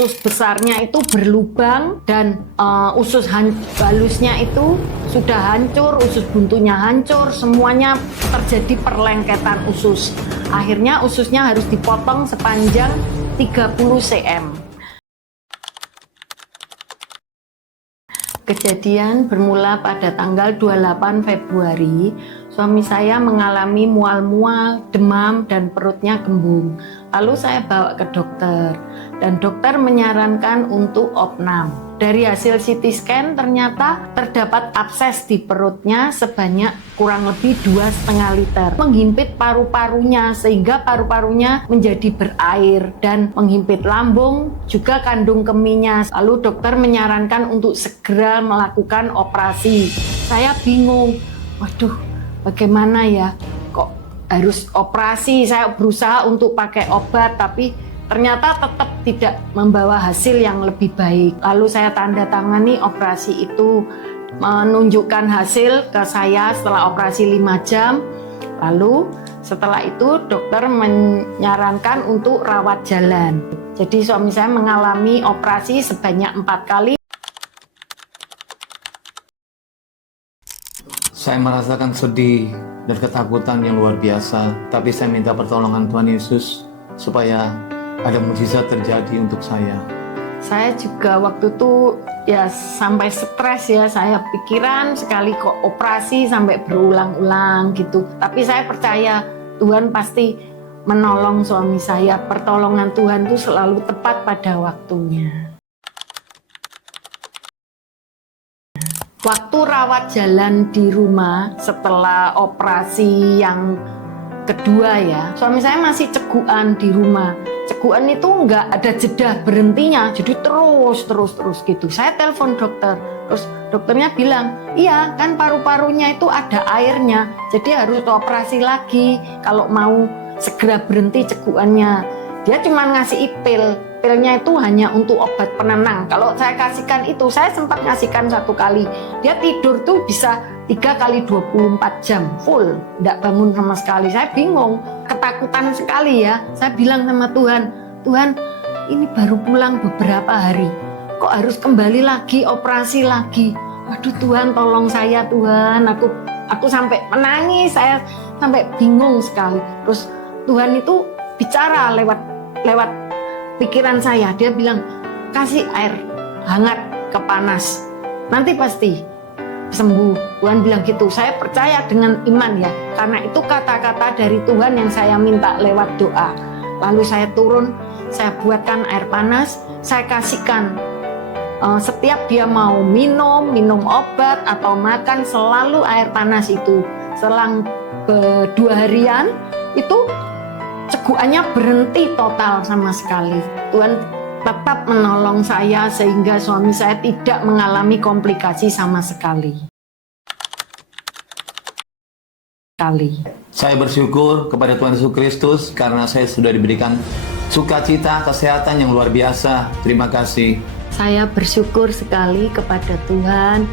usus besarnya itu berlubang dan usus halusnya itu sudah hancur, usus buntunya hancur, semuanya terjadi perlengketan usus. Akhirnya ususnya harus dipotong sepanjang 30 cm. Kejadian bermula pada tanggal 28 Februari. Suami saya mengalami mual-mual, demam, dan perutnya kembung. Lalu saya bawa ke dokter, dan dokter menyarankan untuk opnam. Dari hasil CT scan ternyata terdapat abses di perutnya sebanyak kurang lebih 2,5 liter. Menghimpit paru-parunya sehingga paru-parunya menjadi berair dan menghimpit lambung, juga kandung kemihnya. Lalu dokter menyarankan untuk segera melakukan operasi. Saya bingung, waduh bagaimana ya, kok harus operasi? Saya berusaha untuk pakai obat tapi ternyata tetap tidak membawa hasil yang lebih baik. Lalu saya tanda tangani operasi itu, menunjukkan hasil ke saya setelah operasi 5 jam. Lalu setelah itu dokter menyarankan untuk rawat jalan. Jadi suami saya mengalami operasi sebanyak 4 kali. Saya merasakan sedih dan ketakutan yang luar biasa, tapi saya minta pertolongan Tuhan Yesus supaya ada mukjizat terjadi untuk saya. Saya juga waktu itu ya sampai stres ya, saya pikiran sekali kok operasi sampai berulang-ulang gitu. Tapi saya percaya Tuhan pasti menolong suami saya. Pertolongan Tuhan itu selalu tepat pada waktunya. Waktu rawat jalan di rumah setelah operasi yang kedua ya, suami saya masih cegukan di rumah. Cegukan itu nggak ada jeda berhentinya, jadi terus gitu. Saya telepon dokter, terus dokternya bilang, iya kan paru-parunya itu ada airnya, jadi harus operasi lagi kalau mau segera berhenti cegukannya. Dia cuma ngasih pilnya itu hanya untuk obat penenang. Kalau saya kasihkan itu, saya sempat ngasihkan 1 kali. Dia tidur tuh bisa 3 kali 24 jam full, tidak bangun sama sekali. Saya bingung, ketakutan sekali ya. Saya bilang sama Tuhan, Tuhan ini baru pulang beberapa hari, kok harus kembali lagi operasi lagi. Waduh Tuhan, tolong saya Tuhan. Aku sampai menangis, saya sampai bingung sekali. Terus Tuhan itu bicara lewat pikiran saya. Dia bilang, kasih air hangat ke panas, nanti pasti sembuh. Tuhan bilang gitu. Saya percaya dengan iman ya, karena itu kata-kata dari Tuhan yang saya minta lewat doa. Lalu saya turun, saya buatkan air panas, saya kasihkan. Setiap dia mau minum obat atau makan, selalu air panas itu. Selang 2 harian itu cegukannya berhenti total sama sekali. Tuhan tetap menolong saya sehingga suami saya tidak mengalami komplikasi sama sekali. Saya bersyukur kepada Tuhan Yesus Kristus karena saya sudah diberikan sukacita, kesehatan yang luar biasa. Terima kasih. Saya bersyukur sekali kepada Tuhan.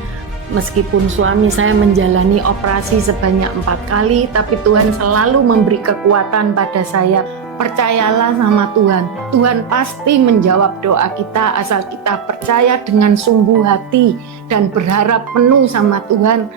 Meskipun suami saya menjalani operasi sebanyak 4 kali, tapi Tuhan selalu memberi kekuatan pada saya. Percayalah sama Tuhan. Tuhan pasti menjawab doa kita asal kita percaya dengan sungguh hati dan berharap penuh sama Tuhan.